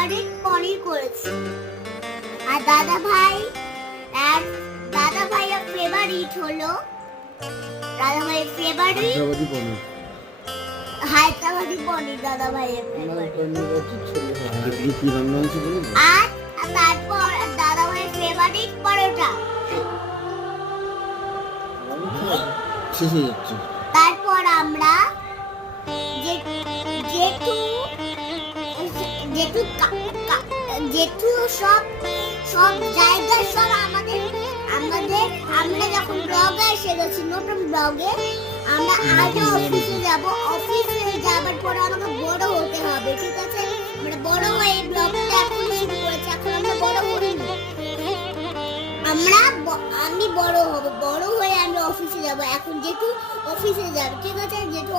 Favourite পনির করেছি। আর দাদা ভাইয়ের ফেভারিট হলো হায়দ্রাবাদি পনির দাদা ভাইয়ের ফেভারিট। আর তারপর দাদা ভাইয়ের ফেভারিট পরোটা। তারপর আমরা জেঠু সব জায়গায় সব আমরা যখন ব্লগে এসে গেছি, নতুন ব্লগে আমরা আগে অফিসে যাব। অফিসে যাবার পর আমাকে বড় হতে হবে, ঠিক আছে? আমরা বড় হয়ে এই ব্লগটা এখন শুরু করেছি, এখন আমরা বড় হইনি। আমি বড় হব, বড় হয়ে আমি অফিসে যাব। এখন জেঠু অফিসে যাবে, ঠিক আছে? জেঠু